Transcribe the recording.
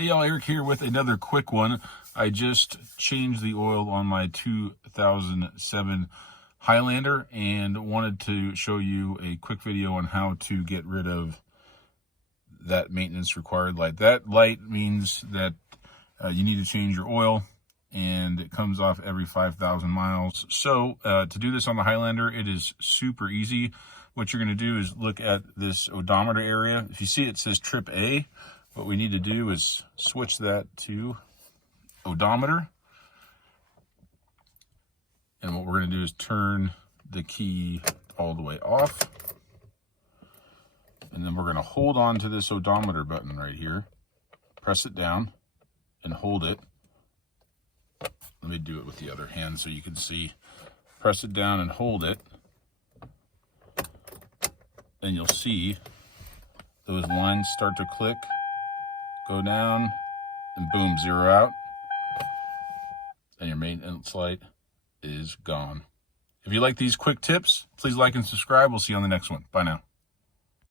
Hey y'all, Eric here with another quick one. I just changed the oil on my 2007 Highlander and wanted to show you a quick video on how to get rid of that maintenance required light. That light means that you need to change your oil, and it comes off every 5,000 miles. So to do this on the Highlander, it is super easy. What you're going to do is look at this odometer area. If you see it says trip A, what we need to do is switch that to odometer. And what we're going to do is turn the key all the way off. And then we're going to hold on to this odometer button right here. Press it down and hold it. Let me do it with the other hand so you can see. Press it down and hold it. And you'll see those lines start to click. Go down, and boom, zero out. And your maintenance light is gone. If you like these quick tips, please like and subscribe. We'll see you on the next one. Bye now.